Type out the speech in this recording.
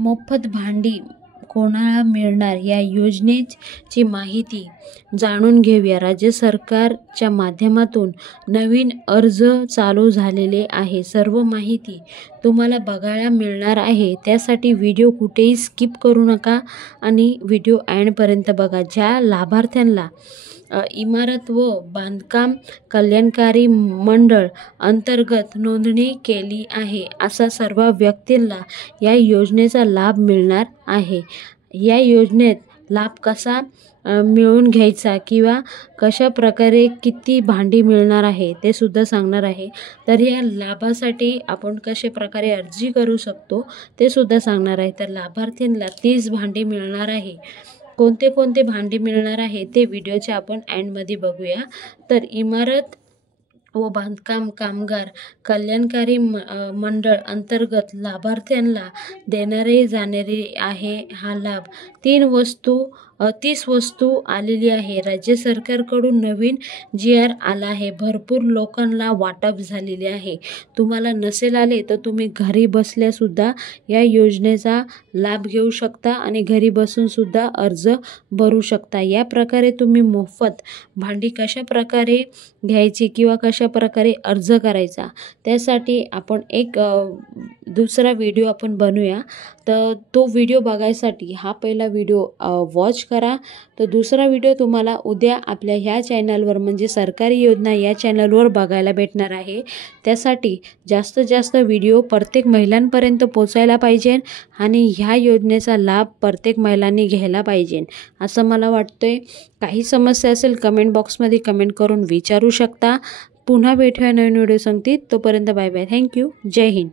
मोफत भांडी कोणाला मिळणार या योजनेची माहिती जाणून घेऊया। राज्य सरकारच्या माध्यमातून नवीन अर्ज चालू झालेले आहे। सर्व माहिती तुम्हाला बघायला मिळणार आहे। त्यासाठी व्हिडिओ कुठेही स्किप करू नका आणि व्हिडिओ एंडपर्यंत बघा। ज्या लाभार्थ्यांना इमारत व बांधकाम कल्याणकारी मंडळ अंतर्गत नोंदणी केली आहे अशा सर्व व्यक्तींना या योजनेचा लाभ मिळणार आहे। या योजनेत लाभ कसा मिळवून घ्यायचा किंवा कशा प्रकारे किती भांडी मिळणार आहे ते सुद्धा सांगणार आहे। तर या लाभासाठी आपण कशा प्रकारे अर्जी करू शकतो ते सुद्धा सांगणार आहे। तर लाभार्थींना 30 भांडी मिळणार आहे। कोणते कोणते भांडी मिळणार आहे ते व्हिडिओच्या आपण एंडमध्ये बघूया। तर इमारत व बांधकाम कामगार कल्याणकारी मंडळ अंतर्गत लाभार्थ्यांना देणारे जाणारे आहे हा लाभ। 30 वस्तू आलेली आहे। राज्य सरकारकडून नवीन GR आला आहे। भरपूर लोकांना वाटप झालेले आहे। तुम्हाला नसेल आले तर तुम्ही घरी बसल्या सुद्धा या योजनेचा लाभ घेऊ शकता आणि घरी बसून सुद्धा अर्ज भरू शकता। या प्रकारे तुम्ही मोफत भांडी कशा प्रकारे घ्यायची किंवा कशा प्रकारे अर्ज करायचा त्यासाठी आपण एक दुसरा व्हिडिओ आपण बनवूया। तर तो व्हिडिओ बघायसाठी हा पहिला व्हिडिओ वॉच करा। तर दुसरा व्हिडिओ तुम्हाला उद्या आपल्या ह्या चॅनलवर म्हणजे सरकारी योजना या चॅनलवर बघायला भेटणार आहे। त्यासाठी जास्तीत जास्त व्हिडिओ प्रत्येक महिलांपर्यंत पोहोचायला पाहिजे आणि ह्या योजनेचा लाभ प्रत्येक महिलांनी घ्यायला पाहिजे असं मला वाटतंय। काही समस्या असेल कमेंट बॉक्समध्ये कमेंट करून विचारू शकता। पुन्हा भेटूया नवीन व्हिडिओ सांगते। तोपर्यंत बाय बाय। थँक्यू। जय हिंद।